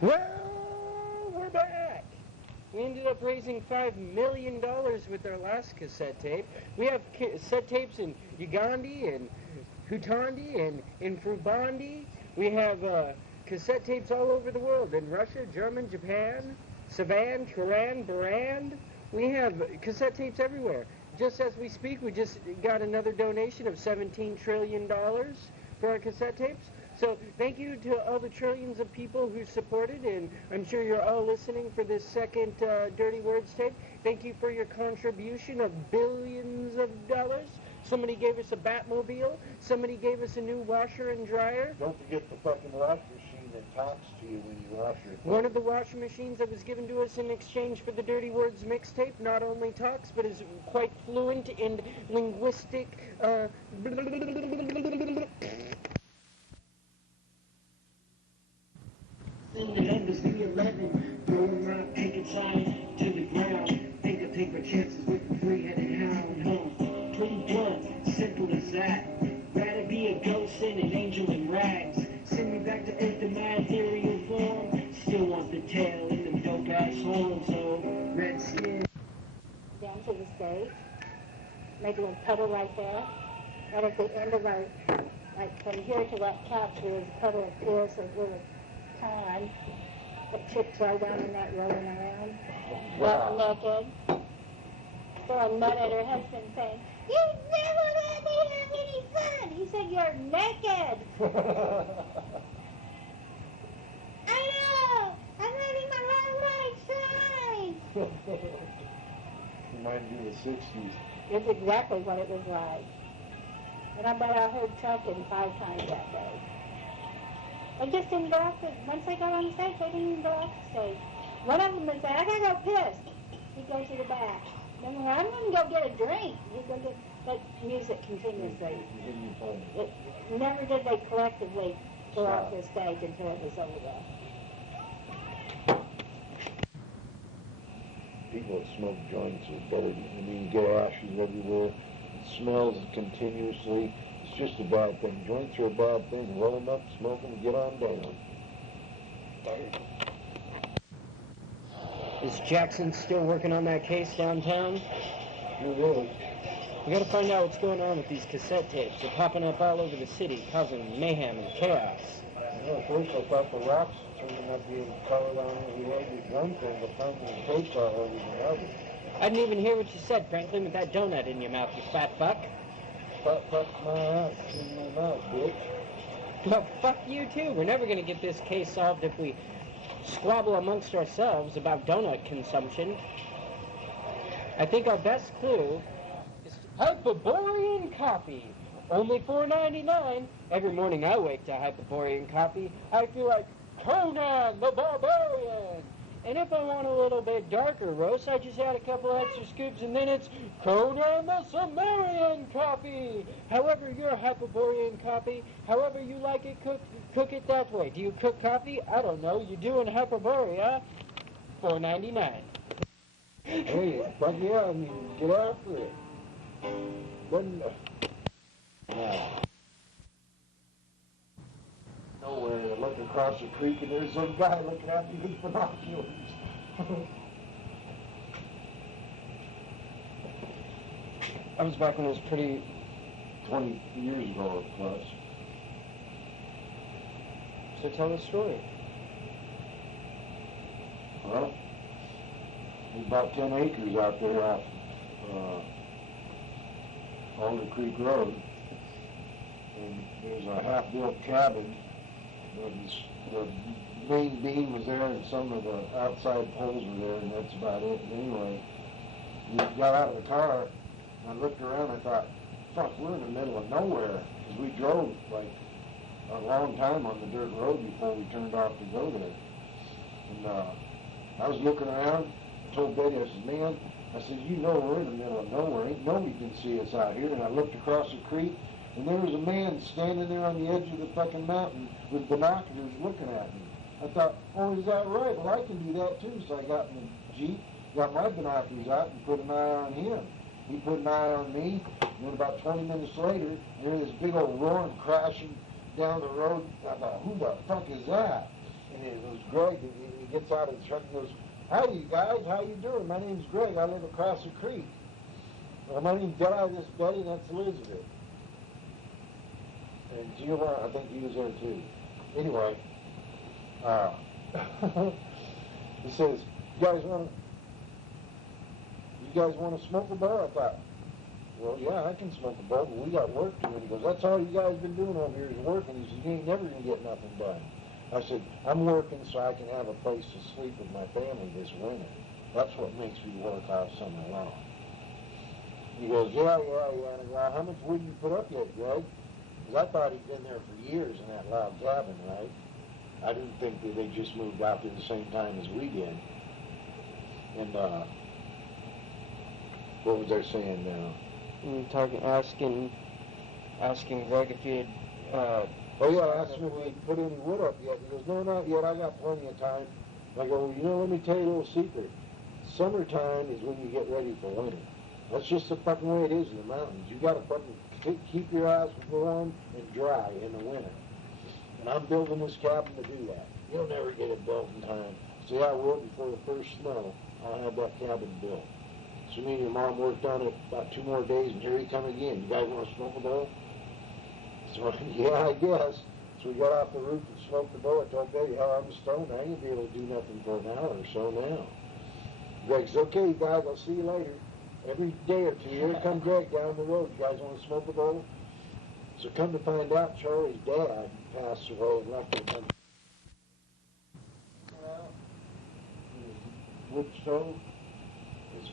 Well, we're back. We ended up raising $5 million with our last cassette tape. We have cassette tapes in Uganda and Hutandi and in Frubandi. We have cassette tapes all over the world, in Russia, German, Japan, Savan, Koran, Barand. We have cassette tapes everywhere. Just as we speak, we just got another donation of $17 trillion for our cassette tapes. So thank you to all the trillions of people who supported, and I'm sure you're all listening for this second Dirty Words tape. Thank you for your contribution of billions of dollars. Somebody gave us a Batmobile. Somebody gave us a new washer and dryer. Don't forget the fucking wash machine that talks to you when you wash your clothes. One of the washing machines that was given to us in exchange for the Dirty Words mixtape not only talks, but is quite fluent in linguistic... In the numbers, the 11, throwing my picket signs to the ground. Think I'll take my chances with a three-headed hound. Pretty blunt, simple as that. Rather be a ghost than an angel in rags. Send me back to earth in my ethereal form. Still want the tail in them dope-ass horns, so red skin. Down to the stage, make a little puddle right there. And at the end of our, like from here to that couch, there was a puddle of this, a little pond that chicks right down in that rolling around. Well, naked. Throwing mud at her husband saying, "You never let me have any fun." He said, "You're naked." I know. I'm running my wrong right side. Reminds you of the 60s. It's exactly what it was like. And I bet I heard talking 5 times that day. They just didn't go off the, once they got on the stage, they didn't even go off the stage. One of them would say, "I gotta go piss." He'd go to the back. Then I'm gonna go get a drink. He'd go get, like, music continuously. Never did they collectively go off the stage until it was over. People that smoke joints are better. You get ashes everywhere. It smells continuously. It's just a bad thing. Joints are a bad thing. Roll them up, smoke them, get on down. Is Jackson still working on that case downtown? Really? We gotta find out what's going on with these cassette tapes. They're popping up all over the city, causing mayhem and chaos. Yeah, first I thought the rocks turned out being colored on everywhere. The gun thing, but finally the tapes all over the other. I didn't even hear what you said, Franklin, with that donut in your mouth, you fat fuck. Fuck my ass in my mouth, bitch. Well, fuck you too. We're never gonna get this case solved if we squabble amongst ourselves about donut consumption. I think our best clue is Hyperborean coffee. Only $4.99. Every morning I wake to Hyperborean coffee, I feel like Conan the Barbarian. And if I want a little bit darker roast, I just add a couple extra scoops, and then it's Conan the Sumerian coffee. However your Hyperborean coffee, however you like it cooked, cook it that way. Do you cook coffee? I don't know. You do in Hyperborea. $4.99. Hey, fuck yeah, I mean, get after it. When, nowhere, I look across the creek and there's some guy looking at me with binoculars. That was back when it was pretty... 20 years ago plus. So tell the story. Well, there's about 10 acres out there off Alder Creek Road. And there's a half-built cabin. The main beam was there and some of the outside poles were there, and that's about it. And anyway, we got out of the car, and I looked around and I thought, fuck, we're in the middle of nowhere. Because we drove like a long time on the dirt road before we turned off to go there. And I was looking around, told Betty, I said, man, I said, you know we're in the middle of nowhere. Ain't nobody can see us out here. And I looked across the creek, and there was a man standing there on the edge of the fucking mountain with binoculars looking at me. I thought, oh, is that right? Well, I can do that too. So I got in the Jeep, got my binoculars out, and put an eye on him. He put an eye on me, and then about 20 minutes later, there was this big old roaring crashing down the road. I thought, who the fuck is that? and it was Greg, and he gets out of the truck and goes, "Hi, you guys, how you doing? My name's Greg. I live across the creek." "Well, my name's Betty, this is Betty, and that's Elizabeth." And Giovanni, I think he was there too. Anyway, he says, you guys want to smoke a bar?" I thought, "Well, yeah, I can smoke a bar, but we got work to do." And he goes, "That's all you guys been doing over here is working." He says, "You ain't never going to get nothing done." I said, "I'm working so I can have a place to sleep with my family this winter. That's what makes me work all summer long." He goes, yeah. And I go, "Well, how much wood you put up yet, Greg?" Because I thought he'd been there for years in that log cabin, right? I didn't think that they just moved out there the same time as we did. And, what was I saying now? Asking Greg if he had, Oh yeah, I asked him if he put any wood up yet. He goes, "No, not yet, I got plenty of time." I go, "Well, let me tell you a little secret. Summertime is when you get ready for winter. That's just the fucking way it is in the mountains. You gotta fucking keep your eyes warm and dry in the winter. And I'm building this cabin to do that. You'll never get it built in time." So yeah, I will before the first snow. I'll have that cabin built. So me and your mom worked on it about 2 more days, and here he come again. "You guys want to smoke a bowl?" So yeah, I guess. So we got off the roof and smoked the bowl. I told Betty, "Hell, I'm stoned. I ain't gonna be able to do nothing for an hour or so now." Greg says, "Okay, guys, I'll see you later." Every day or two, here come Greg down the road. "You guys want to smoke a bowl?" So come to find out, Charlie's dad passed away and left him wood stove. His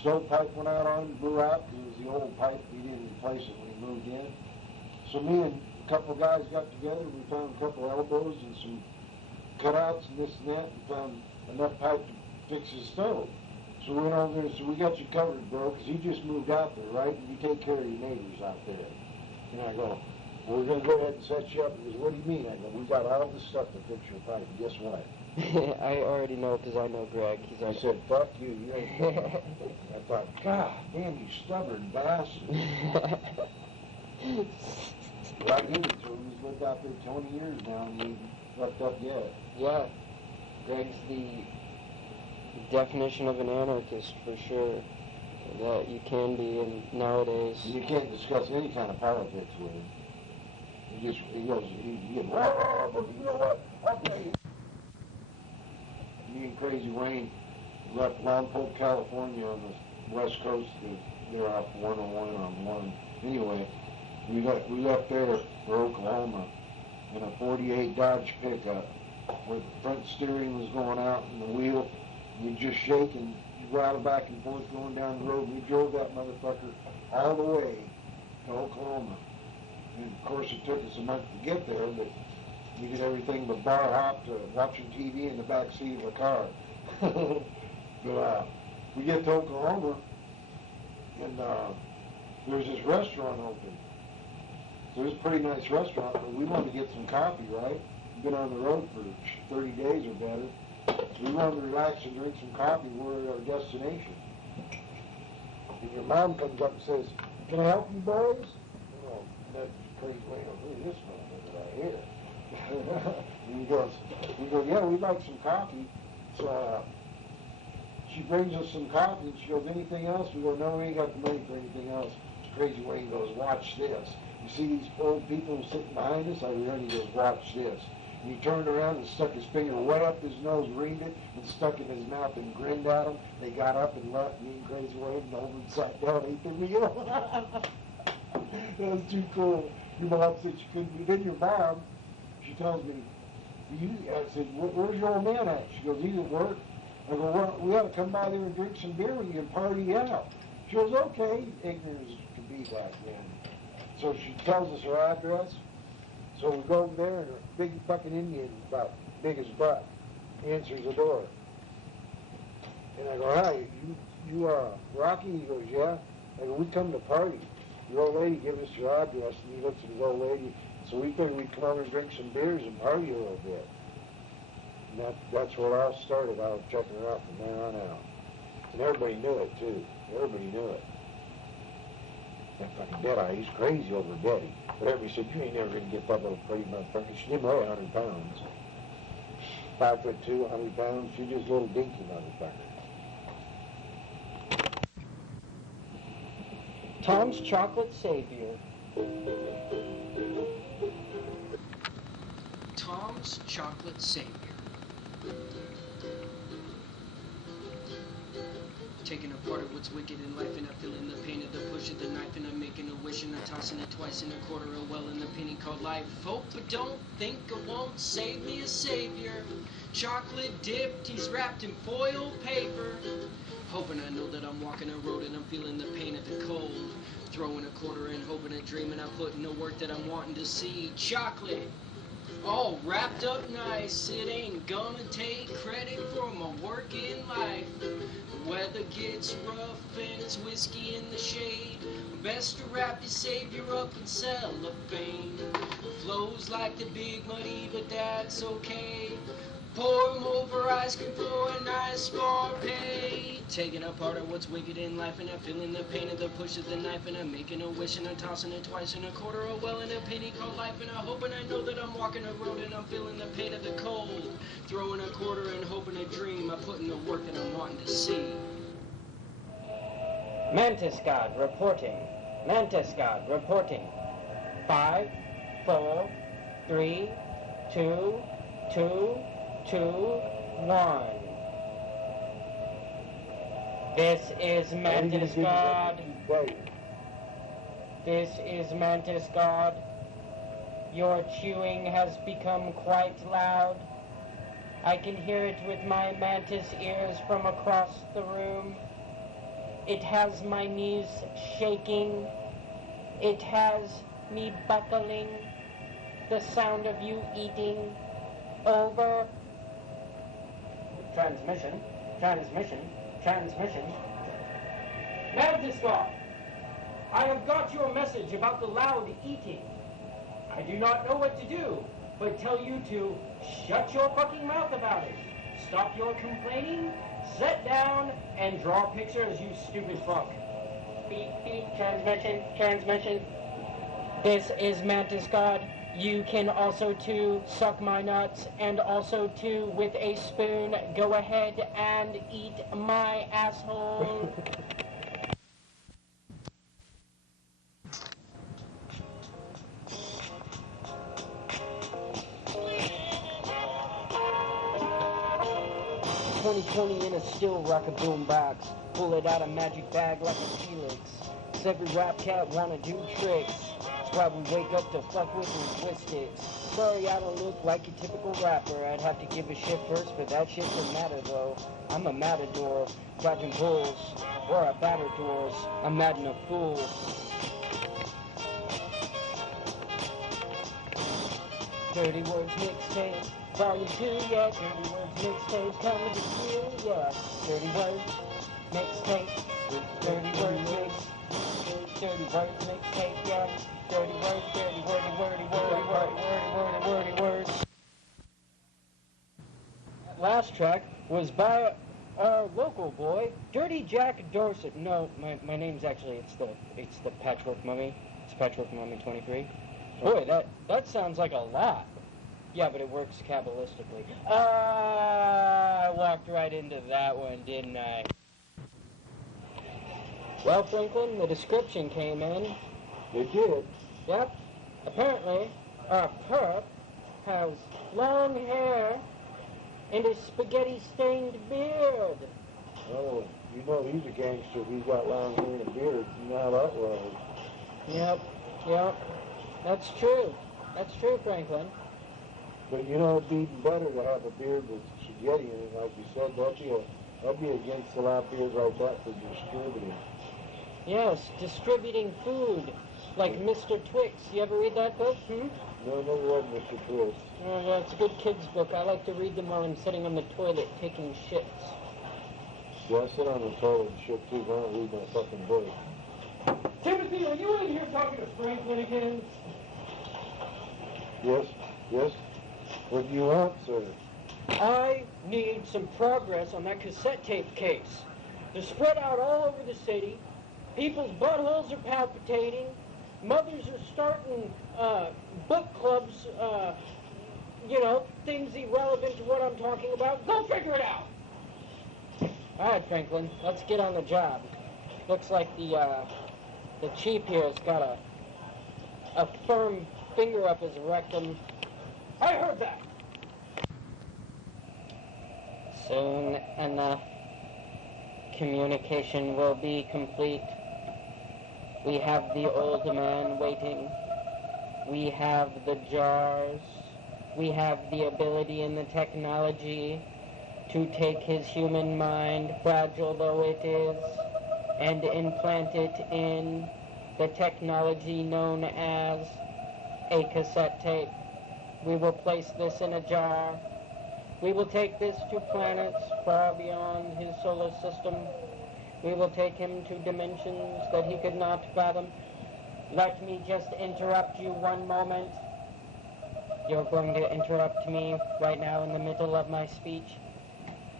stovepipe went out on him, blew out. It was the old pipe. He didn't replace it when he moved in. So me and a couple of guys got together. We found a couple of elbows and some cutouts and this and that, and found enough pipe to fix his stove. So we went over there and said, "We got you covered, bro, because you just moved out there, right? And you take care of your neighbors out there." And I go, "Well, we're going to go ahead and set you up." He goes, "What do you mean?" I go, "We got all the stuff to fix your pipe. And guess what?" I already know because I know Greg. I said, "Fuck you. You ain't doing nothing." I thought, "God damn, you stubborn bastard." But I give it to him. He's lived out there 20 years now and he ain't fucked up yet. Yeah, Greg's the definition of an anarchist for sure. That you can be in nowadays. You can't discuss any kind of politics with him. He goes, but you know what? Okay. Me and Crazy Wayne left Lompoc, California on the west coast. They're off 101 on 1. Anyway, we left there for Oklahoma in a 48 Dodge pickup where the front steering was going out and the wheel was just shaking, rattle back and forth going down the road. We drove that motherfucker all the way to Oklahoma. And of course it took us a month to get there, but we did everything but bar hop to watching TV in the back seat of a car. But we get to Oklahoma and there's this restaurant open. So it was a pretty nice restaurant, but we wanted to get some coffee, right? We've been on the road for 30 days or better. So we wanted to relax and drink some coffee. We're at our destination. And your mom comes up and says, "Can I help you boys?" You know, that's crazy way of who is this motherfucker right here? And we go, "Yeah, we'd like some coffee." So she brings us some coffee and she goes, "Anything else?" We go, "No, we ain't got the money for anything else." Crazy Wayne goes, "Watch this. You see these old people sitting behind us?" I run, he goes, "Watch this." And he turned around and stuck his finger way up his nose, reamed it, and stuck it in his mouth and grinned at him. They got up and left. Me and Crazy Wayne and over and sat down and ate their meal. That was too cool. Your mom said she couldn't be. Then your mom, she tells me, I said, "Where's your old man at?" She goes, "He's at work." I go, "Well, we ought to come by there and drink some beer with you and party out." She goes, "Okay." Ignorant as could be back then. So she tells us her address. So we go over there and a big fucking Indian, about big as butt, answers the door. And I go, "Hi, you Rocky?" He goes, "Yeah." I go, "We come to party. Your old lady gave us your address." And he looks at his old lady. So we figured we'd come over and drink some beers and party a little bit. And that's where I started. I was checking her out from there on out. And everybody knew it, too. Everybody knew it. That fucking Deadeye, he's crazy over Betty. But everybody said, "You ain't never going to get that little pretty motherfucker." She didn't weigh 100 pounds. 5'2", 100 pounds. She's just a little dinky motherfucker. Tom's Chocolate Savior. Tom's Chocolate Savior. Taking apart of what's wicked in life, and I'm feeling the pain of the push of the knife, and I'm making a wish, and I'm tossing it twice in a quarter, a well in a penny called life. Hope, but don't think it won't save me a savior. Chocolate dipped, he's wrapped in foil paper. Hoping I know that I'm walking a road, and I'm feeling the pain of the cold. Throwing a quarter and hoping a dream, and I'm putting the work that I'm wanting to see. Chocolate, all wrapped up nice. It ain't gonna take credit for my work in life. The weather gets rough and it's whiskey in the shade. Best to wrap your savior up in cellophane. Flows like the big muddy, but that's okay. Pour 'em over ice cream for a nice pay. Taking apart of what's wicked in life, and I'm feeling the pain of the push of the knife, and I'm making a wish, and I'm tossing it twice in a quarter, a well in a penny called life, and I'm hoping I know that I'm walking a road, and I'm feeling the pain of the cold. Throwing a quarter and hoping a dream, I'm putting the work that I'm wanting to see. Mantis God reporting. Mantis God reporting. 5, 4, 3, 2, 2, 2, 1. This is Mantis God. This is Mantis God. Your chewing has become quite loud. I can hear it with my mantis ears from across the room. It has my knees shaking. It has me buckling. The sound of you eating. Over. Transmission. Mantis God, I have got your message about the loud eating. I do not know what to do, but tell you to shut your fucking mouth about it. Stop your complaining, sit down, and draw pictures, you stupid fuck. Beep, beep, transmission. This is Mantis God. You can also, too, suck my nuts, and also, too, with a spoon, go ahead and eat my asshole. $20 in a still rock a boom box. Pull it out a magic bag like a Felix. 'Cause every rap cat wanna do tricks. That's why we wake up to fuck with and twist it. Sorry I don't look like a typical rapper. I'd have to give a shit first, but that shit don't matter though. I'm a matador, dodging bulls, or a batter doors. I'm mad and a fool. Dirty Words Mixtape, Volume 2, yeah. Dirty Words Mixtape, coming to you, yeah. Dirty Words Mixtape, Dirty Words Mixtape. Dirty Words Mixtape, yeah. Dirty words, wordy words. Last track was by our local boy, Dirty Jack Dorset. No, my name's actually, it's the Patchwork Mummy. It's Patchwork Mummy 23. Boy, that sounds like a lot. Yeah, but it works Kabbalistically. I walked right into that one, didn't I? Well, Franklin, the description came in. It did. Yep. Apparently, our perp has long hair and a spaghetti-stained beard. Oh, you know he's a gangster. He's got long hair and a beard. You know how that was. Yep. That's true, Franklin. But you know, it'd be even better to have a beard with spaghetti in it, like you said. I'd be against a lot of beards like that for distributing. Yes, distributing food, like Mr. Twix. You ever read that book? No, I never read Mr. Twist. Oh, yeah, it's a good kid's book. I like to read them while I'm sitting on the toilet taking shits. Yeah, I sit on the toilet and shit too, but I don't read my fucking book. Timothy, are you in here talking to Franklin again? Yes. What do you want, sir? I need some progress on that cassette tape case. They're spread out all over the city. People's buttholes are palpitating. Mothers are starting book clubs things irrelevant to what I'm talking about. Go figure it out. All right, Franklin, let's get on the job. Looks like the chief here has got a firm finger up his rectum. I heard that. Soon enough, communication will be complete. We have the old man waiting. We have the jars. We have the ability and the technology to take his human mind, fragile though it is, and implant it in the technology known as a cassette tape. We will place this in a jar. We will take this to planets far beyond his solar system. We will take him to dimensions that he could not fathom. Let me just interrupt you one moment. You're going to interrupt me right now in the middle of my speech.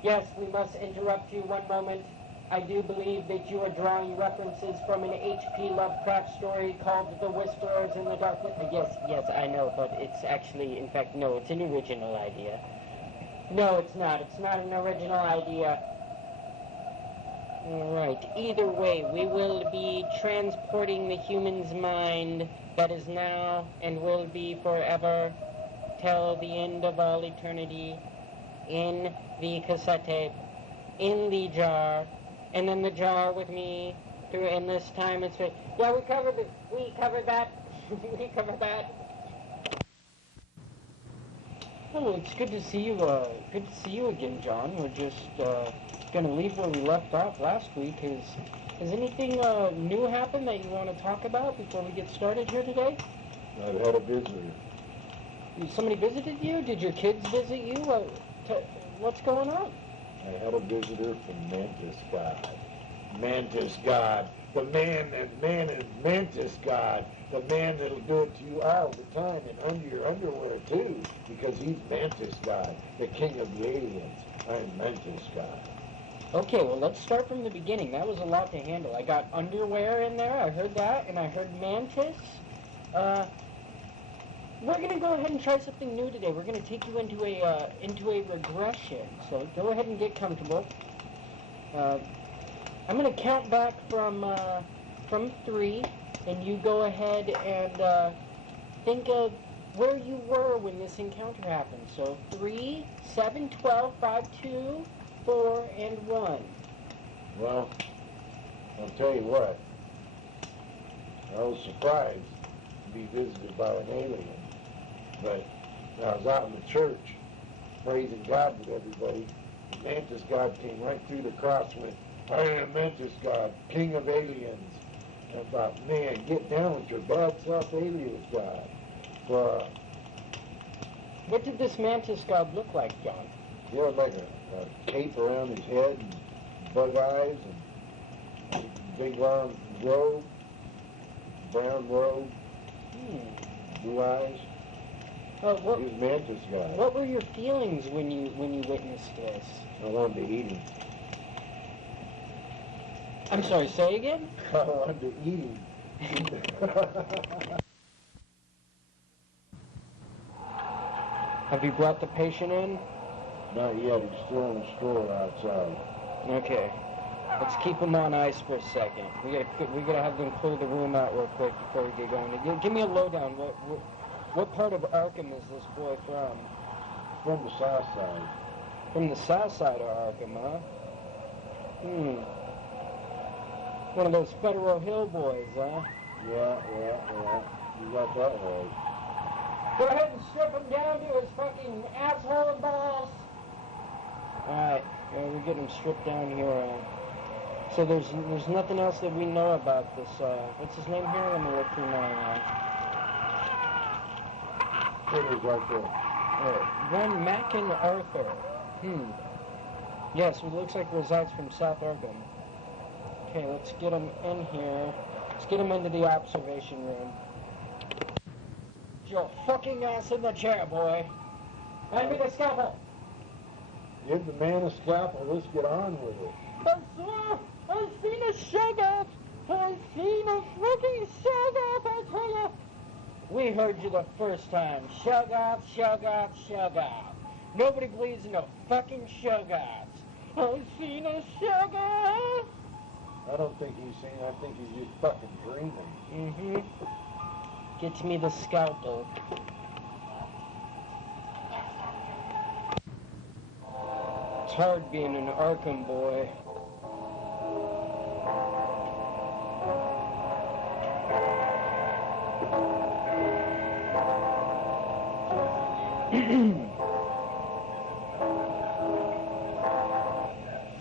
Yes, we must interrupt you one moment. I do believe that you are drawing references from an H.P. Lovecraft story called The Whisperers in the Darkness. Yes, I know, but it's actually, in fact, no, it's an original idea. No, it's not. It's not an original idea. All right. Either way, we will be transporting the human's mind that is now and will be forever till the end of all eternity in the cassette tape, in the jar, and in the jar with me through, and this time it's... Yeah, we covered it. We covered that. We covered that. Well, it's good to see you. Good to see you again, John. We're just gonna leave where we left off last week. Has anything new happened that you want to talk about before we get started here today? I've had a visitor. Somebody visited you? Did your kids visit you? What's going on? I had a visitor from Mantis God. Mantis God. The man is Mantis God. The man that'll do it to you all the time and under your underwear too, because he's Mantis God, the king of the aliens. I'm Mantis God. Okay, well, let's start from the beginning. That was a lot to handle. I got underwear in there, I heard that, and I heard Mantis. We're going to go ahead and try something new today. We're going to take you into a regression. So go ahead and get comfortable. I'm going to count back from 3, and you go ahead and think of where you were when this encounter happened. So 3, 7, 12, 5, 2, 4, and 1. Well, I'll tell you what. I was surprised to be visited by an alien. But I was out in the church, praising God with everybody. The Mantis God came right through the cross and went, I am Mantis God, king of aliens. And I thought, man, get down with your bad self, aliens God. So, what did this Mantis God look like, John? he had like a cape around his head, and bug eyes, and big long robe, brown robe, blue eyes. He was Mantis God. What were your feelings when you witnessed this? I wanted to eat him. I'm sorry, say again? I wanted to eat him. Have you brought the patient in? Not yet. He's still in the store outside. Okay. Let's keep him on ice for a second. We gotta have them clear the room out real quick before we get going. Give me a lowdown. What part of Arkham is this boy from? From the south side. From the south side of Arkham, huh? One of those Federal Hill boys, huh? Yeah. You got that right. Go ahead and strip him down to his fucking asshole and balls. Alright, we're getting him stripped down here. So there's nothing else that we know about this, what's his name here? Let me look through my, It was right there. Von MacArthur. Yes, it looks like resides from South Arkham. Okay, let's get him in here. Let's get him into the observation room. Get your fucking ass in the chair, boy. Hand me the scalpel. Give the man a scalpel. Let's get on with it. I've seen a shag-off. I've seen a fucking shag-off, I tell you. We heard you the first time. Shug off, shug off, shug off. Nobody believes in no fucking shug offs. I've seen a shug off. I don't think he's saying, I think he's just fucking dreaming. Mm-hmm. Get me the scalpel. It's hard being an Arkham boy.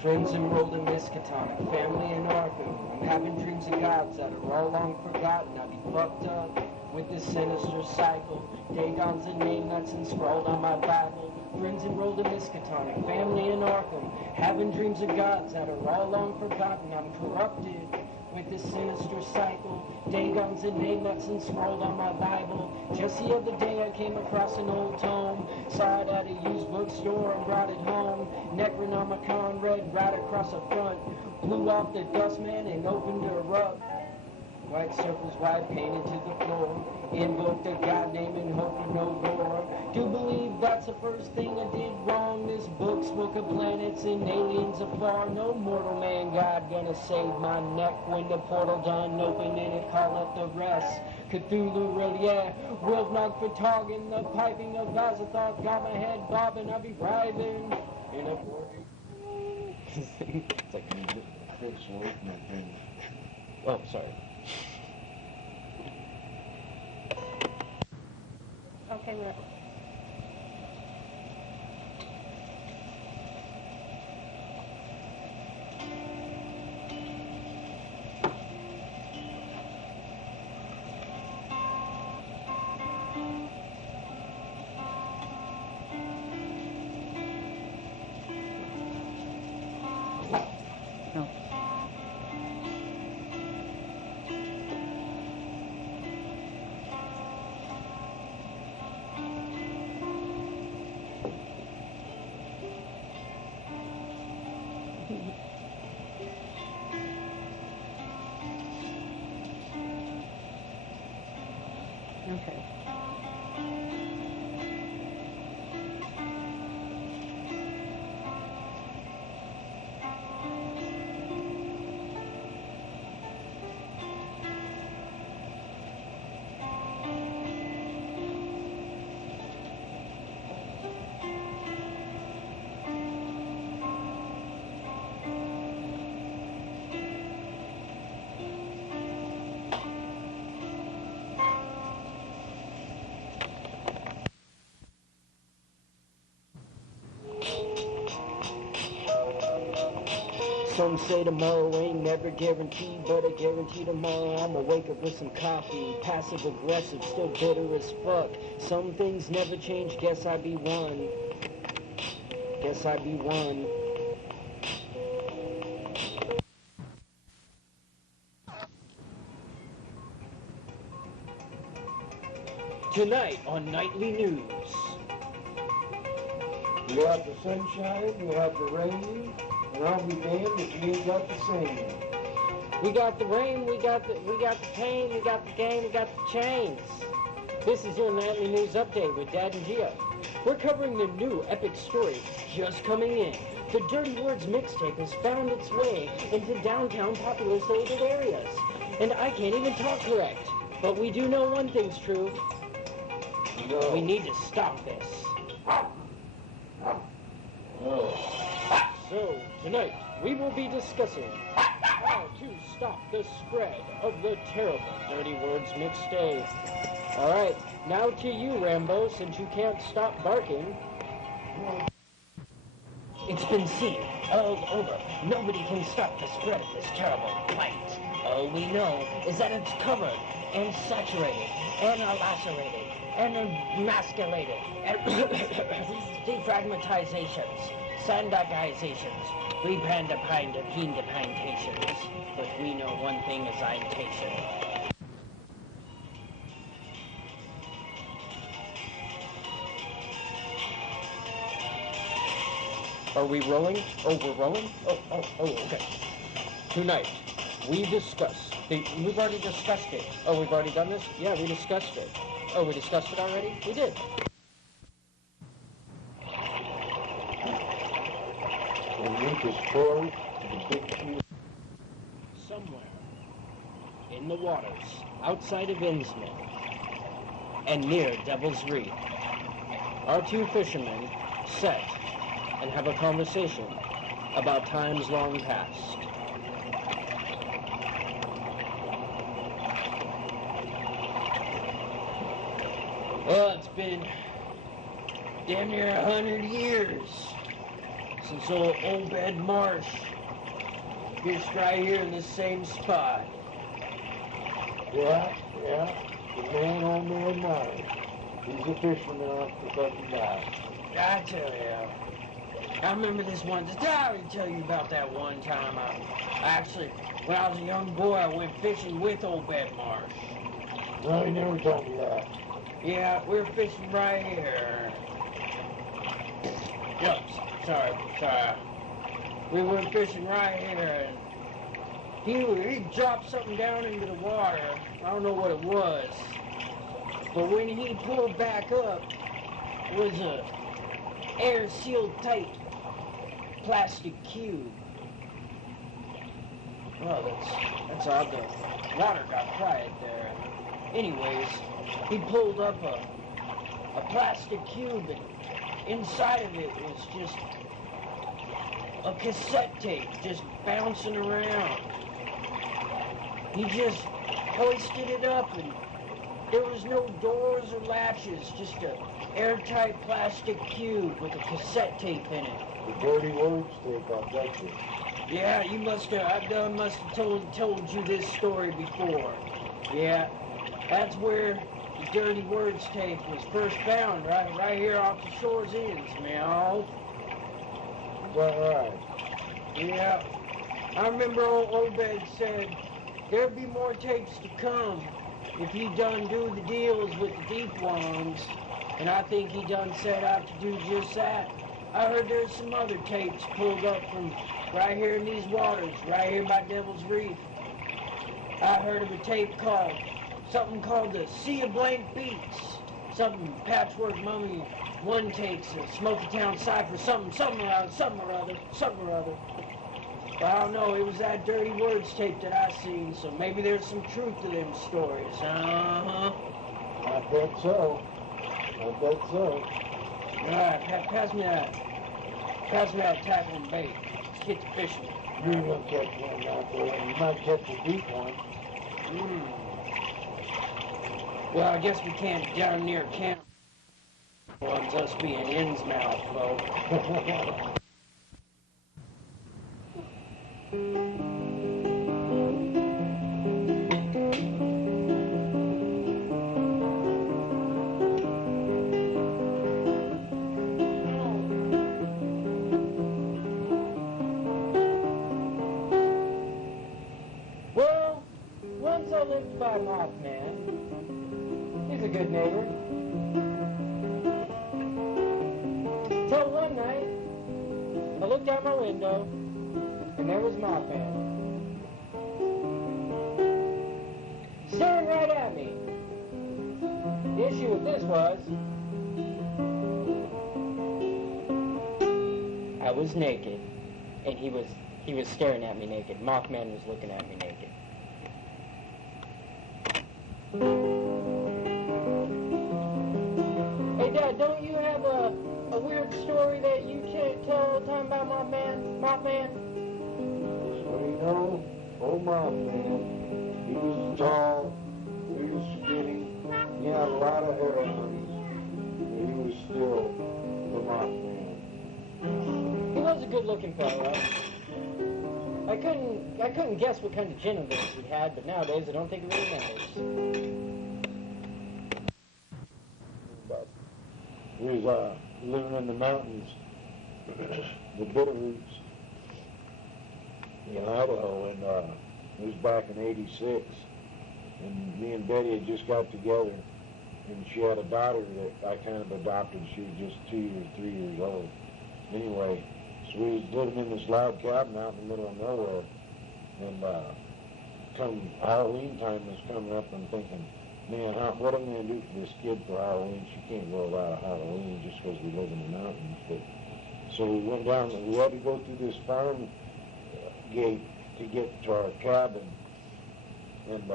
Friends enrolled in Miskatonic, family in Arkham. I'm having dreams of gods that are all long forgotten. I'll be fucked up with this sinister cycle. Dagon's a name that's inscrawled on my Bible. Friends enrolled in Miskatonic, family in Arkham. Having dreams of gods that are all long forgotten. I'm corrupted with this sinister cycle. Dagon's a name that's inscrawled on my Bible. Just the other day I came across an old tome. Saw it at a used bookstore and brought it home. Necronomicon read right across the front. Blew off the dustman and opened her up. White circles wide painted to the floor. Invoked a god name in hope of no gore. Do believe that's the first thing I did wrong. This book spoke of planets and aliens afar. No mortal man god gonna save my neck when the portal done open and it call up the rest. Cthulhu real, yeah. Wilfnog Fatagan, the piping of Azathoth got my head bobbing. I'll be writhing in a it's like Chris Wakeman thing. oh, sorry. Okay, we're... Okay. Some say tomorrow ain't never guaranteed, but I guarantee tomorrow I'ma wake up with some coffee. Passive aggressive, still bitter as fuck. Some things never change, guess I be one. Guess I be one. Tonight on Nightly News. We have the sunshine, we have the rain, and I'll be damned if you ain't got the same. We got the rain, we got the pain, we got the game, we got the chains. This is your Nightly News Update with Dad and Gio. We're covering the new epic story just coming in. The Dirty Words mixtape has found its way into downtown populated areas. And I can't even talk correct. But we do know one thing's true. No. We need to stop this. Oh. So, tonight, we will be discussing how to stop the spread of the terrible Dirty Words mixtape. Alright, now to you, Rambo, since you can't stop barking. It's been seen all over. Nobody can stop the spread of this terrible blight. All we know is that it's covered and saturated and lacerated and emasculated and defragmentizations, sandigizations, rebrandipinedipinedipintations. But we know one thing is imitation. Are we rolling? Oh, we're rolling? Oh, okay. Tonight, we discuss we've already discussed it. Oh, we've already done this? Yeah, we discussed it. Oh, we discussed it already? We did. The link is forward to the big field. Somewhere in the waters outside of Innsmouth and near Devil's Reef, our two fishermen sit and have a conversation about times long past. Well, it's been damn near 100 years since old Obed Marsh fished right here in this same spot. Yeah. The man on there now. He's a fisherman off the fucking dock. I tell you, I remember this one. Did I already tell you about that one time? I actually, when I was a young boy, I went fishing with Obed Marsh. No, he never told me that. Yeah, we were fishing right here. Yep, sorry. We went fishing right here, and he dropped something down into the water. I don't know what it was. But when he pulled back up, it was a air-sealed tight plastic cube. Well, that's odd. The water got quiet there. Anyways, he pulled up a plastic cube, and inside of it was just a cassette tape just bouncing around. He just hoisted it up, and there was no doors or latches, just an airtight plastic cube with a cassette tape in it. The dirty words tape, I bet you. Yeah, I must have told you this story before. Yeah, that's where the Dirty Words tape was first found, right here off the shores ends, meow. Is that right? Yeah, I remember old Obed said there'd be more tapes to come if he done do the deals with the deep ones, and I think he done set out to do just that. I heard there's some other tapes pulled up from right here in these waters, right here by Devil's Reef. I heard of a tape called the Sea of Blank Beats, something Patchwork Mummy one takes, a Smoky Town Cypher, something or other. But I don't know, it was that Dirty Words tape that I seen, so maybe there's some truth to them stories. I bet so. Alright, pass me that tackle and bait. Let's get to fishing. You will catch one out there. You might catch a deep one. Well, I guess we can't down near camp. Ones us being Innsmouth, folks. Well, once I lived by Mothman. He's a good neighbor. Till one night, I looked out my window, and there was Mothman. Staring right at me. The issue with this was, I was naked, and he was staring at me naked. Mothman was looking at me naked. Hey, Dad, don't you have a weird story that you tell all the time about Mothman? So you know, old Mothman, he was tall, he was skinny, he had a lot of hair on him, but he was still the Mothman. He was a good-looking fellow. I couldn't guess what kind of genitals he had, but nowadays I don't think it really matters. But he was living in the mountains, the Bitterroots, in Idaho, and it was back in '86, and me and Betty had just got together, and she had a daughter that I kind of adopted. She was just 2 or 3 years old. Anyway, so we was living in this log cabin out in the middle of nowhere, and come Halloween time was coming up, and thinking, man, what am I going to do for this kid for Halloween? She can't go out Halloween just because we live in the mountains. But so we went down, we had to go through this farm gate to get to our cabin. And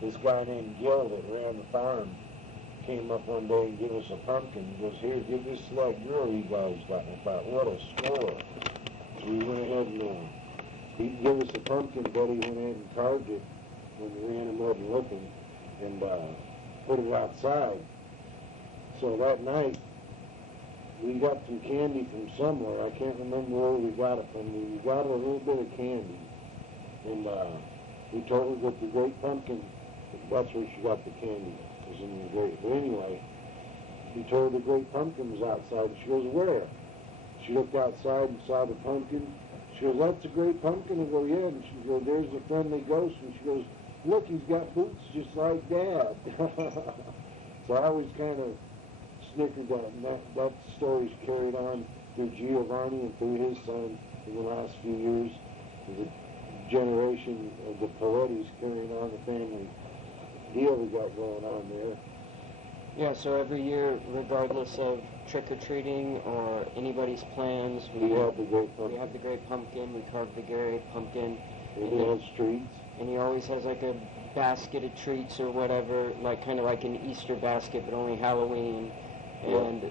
this guy named Gil that ran the farm came up one day and gave us a pumpkin. He goes, here, give this to that girl you guys got. And I thought, what a score. So we went ahead and he gave us a pumpkin, Buddy went ahead and carved it when we ran him wasn't looking and put it outside. So that night, we got some candy from somewhere. I can't remember where we got it from. We got a little bit of candy. And we told her that the great pumpkin, that's where she got the candy, was in the great. But anyway, we told her the great pumpkin was outside. And she goes, where? She looked outside and saw the pumpkin. She goes, that's a great pumpkin. I go, yeah. And she goes, there's the friendly ghost. And she goes, look, he's got boots just like Dad. So I always kind of snickered that, and that story's carried on through Giovanni and through his son in the last few years. The generation of the Palettis carrying on the family deal we got going on there. Yeah, so every year, regardless of trick-or-treating or anybody's plans, We have the great we pumpkin. have the great pumpkin, we carve the great pumpkin, And he has treats. and he always has like a basket of treats or whatever, like kind of like an Easter basket, but only Halloween. And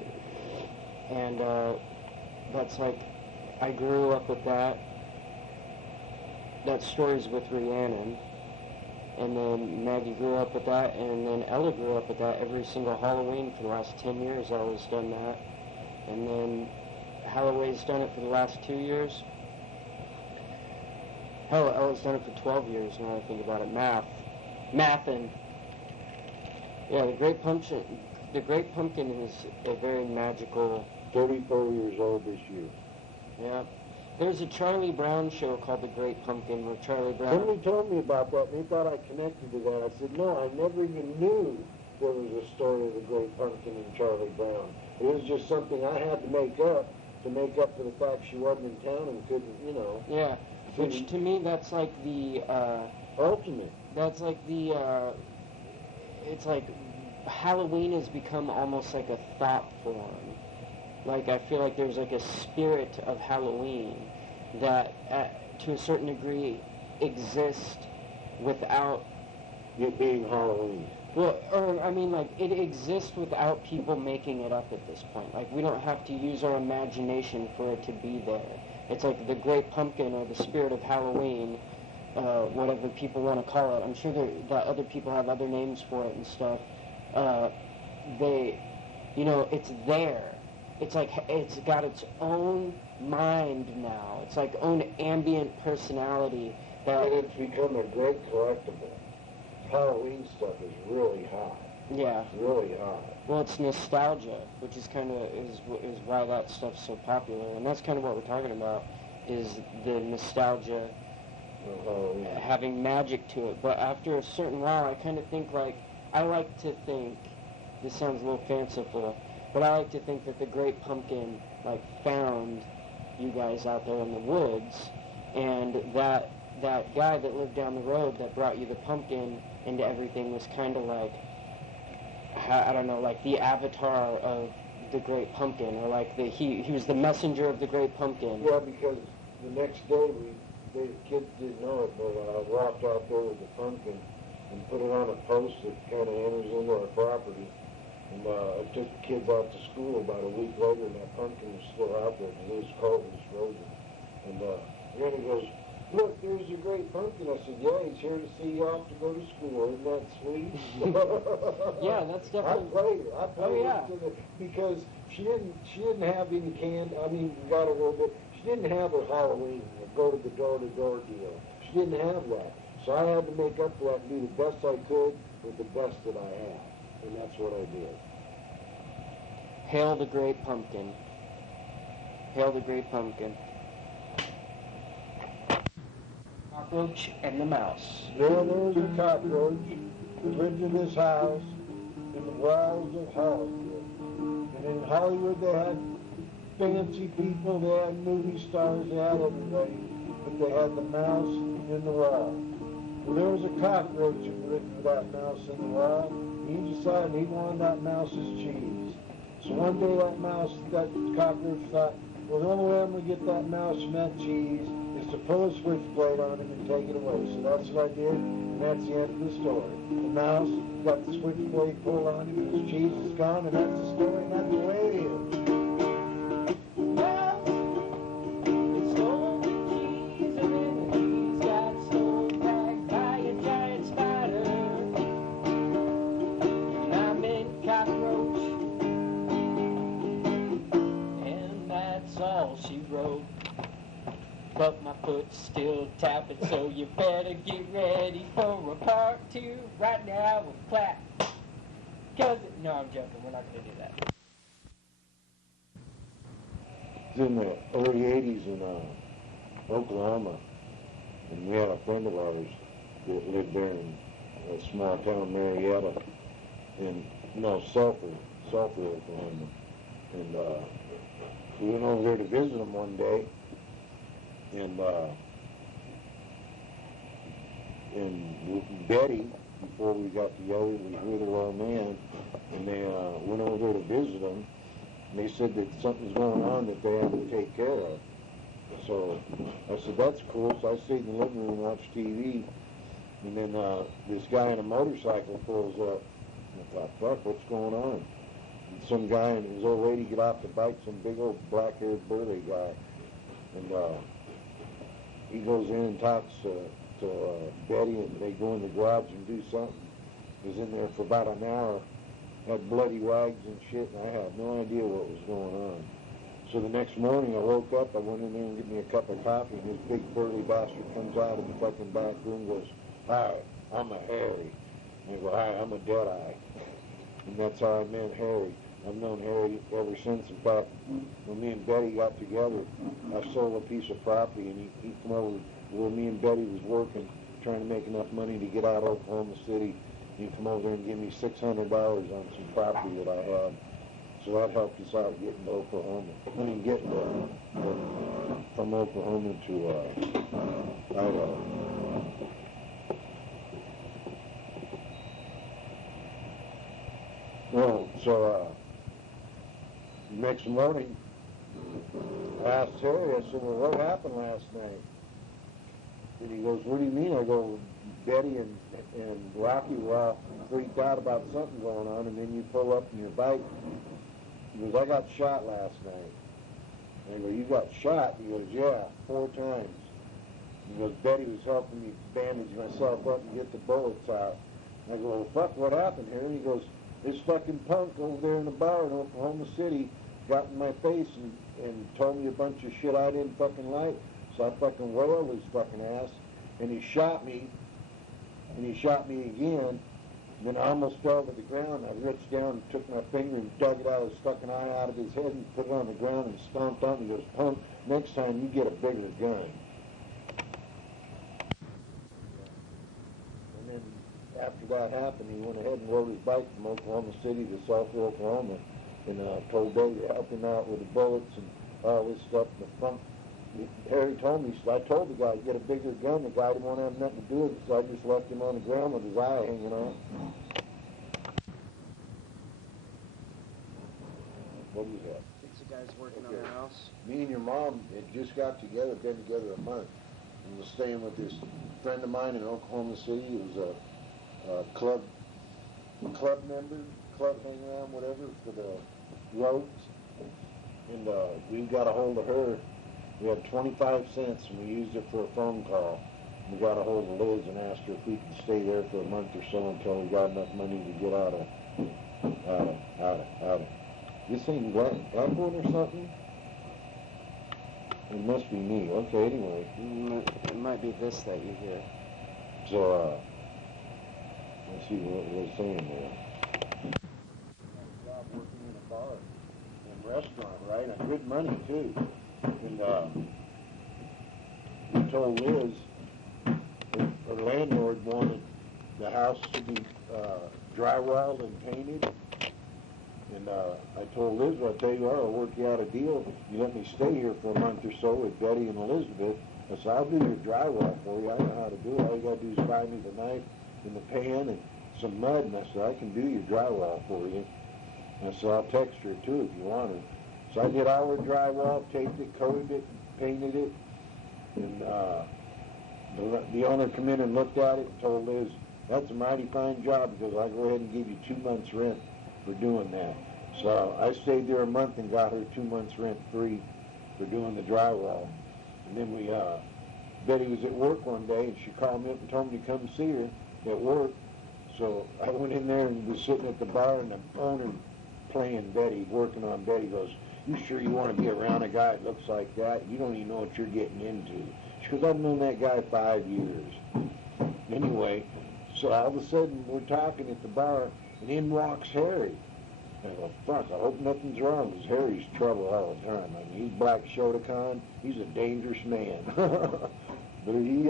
that's like, I grew up with that. That story's with Rhiannon. And then Maggie grew up with that, and then Ella grew up with that. Every single Halloween for the last 10 years, Ella's done that. And then Halloween's done it for the last 2 years. Hell, Ella's done it for 12 years now I think about it. Mathin'. Yeah, the Great Pumpkin is a very magical... 34 years old this year. Yeah. There's a Charlie Brown show called The Great Pumpkin where Charlie Brown... Somebody told me about that, and they thought I connected to that. I said, no, I never even knew there was a story of the Great Pumpkin and Charlie Brown. It was just something I had to make up for the fact she wasn't in town and couldn't, you know. Yeah, which to me, that's like the... ultimate. That's like the... it's like Halloween has become almost like a thought form. Like, I feel like there's like a spirit of Halloween that, to a certain degree, exists without... It being Halloween. Well, or, I mean, like, it exists without people making it up at this point. Like, we don't have to use our imagination for it to be there. It's like the Great Pumpkin or the spirit of Halloween, whatever people want to call it. I'm sure that other people have other names for it and stuff. It's there. It's like, it's got its own mind now. It's like own ambient personality. And it's become a great collectible. Halloween stuff is really hot. Yeah. Really hot. Well, it's nostalgia, which is kind of is why that stuff's so popular, and that's kind of what we're talking about, is the nostalgia having magic to it. But after a certain while, I kind of think I like to think, this sounds a little fanciful, but I like to think that the Great Pumpkin found you guys out there in the woods, and that guy that lived down the road that brought you the pumpkin into everything was kind of like, I don't know, like the avatar of the Great Pumpkin, or like he was the messenger of the Great Pumpkin. Yeah, because the next day the kids didn't know it, but I walked out there with the pumpkin and put it on a post that kind of enters into our property. And I took the kids out to school about a week later, and that pumpkin was still out there because it was cold, it was frozen. And Granny goes, look, there's your Great Pumpkin. I said, yeah, he's here to see you off to go to school. Isn't that sweet? Yeah, that's definitely... I played it because she didn't have any candy. I mean, we got a little bit. She didn't have her Halloween, go to the door-to-door deal. She didn't have that. So I had to make up for that and do the best I could with the best that I had. And that's what I did. Hail the Great Pumpkin. Hail the Great Pumpkin. Cockroach and the Mouse. There was a cockroach that lived in this house in the wilds of Hollywood. And in Hollywood they had fancy people, they had movie stars, they had everybody. But they had the mouse in the wall. Well, there was a cockroach that lived with that mouse in the wall. He decided he wanted that mouse's cheese. So one day that cockroach thought, well, the only way I'm going to get that mouse from that cheese is to pull a switchblade on him and take it away. So that's what I did, and that's the end of the story. The mouse got the switchblade pulled on him, and his cheese is gone, and that's the story, and that's the way it is. But my foot's still tapping, so you better get ready for a part 2 right now with clap. No, I'm joking, we're not going to do that. It's in the early 80s in Oklahoma, and we had a friend of ours that lived there in a small town, Marietta, Sulphur, Oklahoma. And we went over there to visit him one day, and Betty, before we got together, was with her old man, and they went over there to visit him, and they said that something's going on that they have to take care of. So I said, that's cool. So I stayed in the living room and watched TV, and then this guy on a motorcycle pulls up, and I thought, fuck, what's going on? And some guy and his old lady get off the bike, some big old black-haired burly guy, and he goes in and talks to Betty, and they go in the garage and do something. He was in there for about an hour, had bloody wags and shit, and I had no idea what was going on. So the next morning I woke up, I went in there and get me a cup of coffee, and this big burly bastard comes out of the fucking back room and goes, hi, I'm a Harry. And I go, hi, I'm a Deadeye. And that's how I met Harry. I've known Harry ever since. In fact, when me and Betty got together, I sold a piece of property, and he come over where me and Betty was working, trying to make enough money to get out of Oklahoma City. And he come over there and give me $600 on some property that I had. So that helped us out getting to Oklahoma. Getting from Oklahoma to Idaho. Well, so next morning, I asked Harry, I said, well, what happened last night? And he goes, what do you mean? I go, Betty and Rocky were all freaked out about something going on, and then you pull up in your bike. He goes, I got shot last night. And I go, you got shot? He goes, yeah, 4 times. He goes, Betty was helping me bandage myself up and get the bullets out. I go, well, fuck, what happened here? And he goes, this fucking punk over there in the bar in Oklahoma City got in my face and told me a bunch of shit I didn't fucking like. So I fucking wailed his fucking ass, and he shot me, and he shot me again. And then I almost fell to the ground. I reached down and took my finger and dug it out, stuck an eye out of his head and put it on the ground and stomped on it. He goes, punk, next time you get a bigger gun. And then after that happened, he went ahead and rode his bike from Oklahoma City to Sulphur, Oklahoma, and told Betty to help him out with the bullets and all this stuff in the front. Harry told me, so I told the guy to get a bigger gun. The guy didn't want to have nothing to do with it, so I just left him on the ground with his eye hanging out. What was that? It's the guys working on the house. Me and your mom had just got together, been together a month, and was staying with this friend of mine in Oklahoma City. He was a club member, club hang around, whatever, for the roads. And we got a hold of her. We had 25 cents, and we used it for a phone call. We got a hold of Liz and asked her if we could stay there for a month or so until we got enough money to get out of. This ain't Blackboard or something? It must be me. Okay, anyway. It might be this that you hear. So, let's see what it was saying there. Job working in a bar and restaurant, right? And good money, too. And we told Liz that her landlord wanted the house to be drywalled and painted. And I told Liz, well, I'll tell you what, I'll work you out a deal. You let me stay here for a month or so with Betty and Elizabeth. I said, I'll do your drywall for you. I know how to do it. All you got to do is buy me the knife and the pan and some mud. And I said, I can do your drywall for you. And I said, I'll texture it too if you want it. So I did all the drywall, taped it, coated it, painted it. And the owner come in and looked at it and told Liz, that's a mighty fine job because I'll go ahead and give you 2 months rent for doing that. So I stayed there a month and got her 2 months rent free for doing the drywall. And then Betty was at work one day and she called me up and told me to come see her at work. So I went in there and was sitting at the bar and the owner playing Betty, working on Betty, goes, you sure you want to be around a guy that looks like that? You don't even know what you're getting into. She goes, I've known that guy 5 years. Anyway, so all of a sudden we're talking at the bar and in walks Harry. And I go, fuck, I hope nothing's wrong because Harry's trouble all the time. I mean, he's Black Shotokan. He's a dangerous man. But he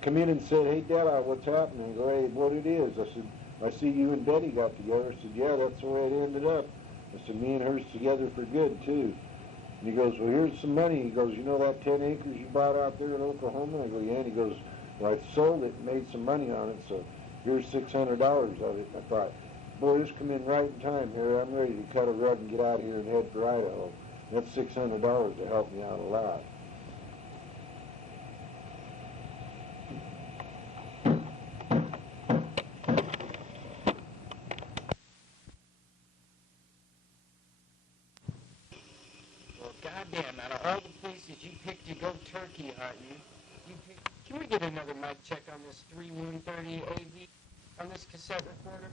come in and said, hey, Della, what's happening? I go, hey, what it is? I said, I see you and Betty got together. I said, yeah, that's the way it ended up. I said, me and her's together for good, too. And he goes, well, here's some money. He goes, you know that 10 acres you bought out there in Oklahoma? I go, yeah. And he goes, well, I sold it and made some money on it, so here's $600 of it. I thought, boy, this come in right in time here. I'm ready to cut a rug and get out of here and head for Idaho. That's $600 to help me out a lot. Well, goddamn, out of all the places you picked to go turkey hunting, can we get another mic check on this 3130 AV, on this cassette recorder?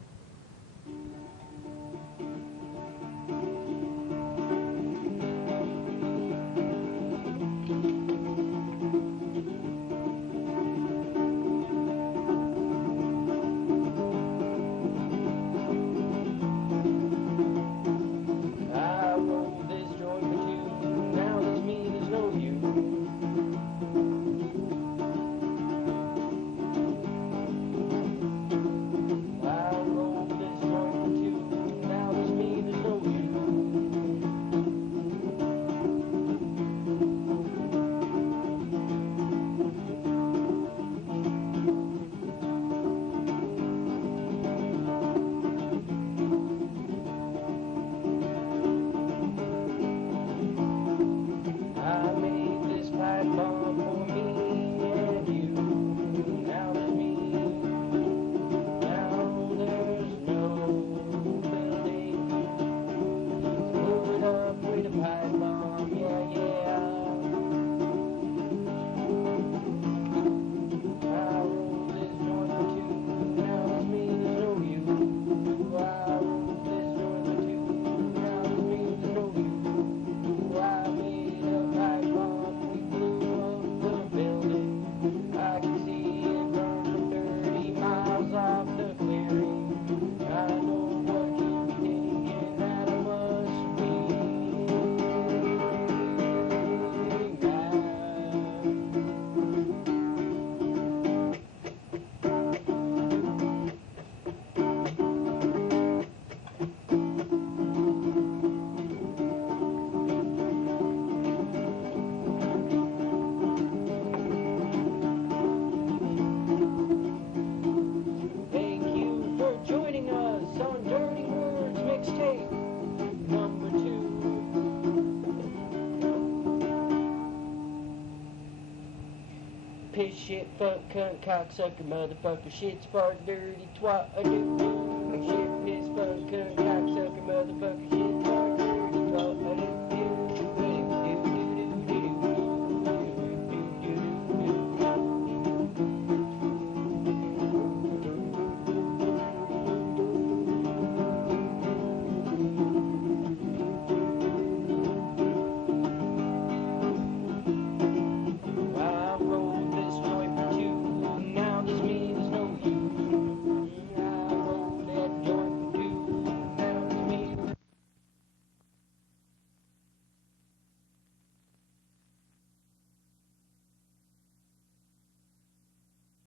Piss, shit, fuck, cunt, cocksucker, motherfucker, shit, spark, dirty, twat, a doo-doo. Shit, piss, fuck, cunt, cocksucker, motherfucker, shit,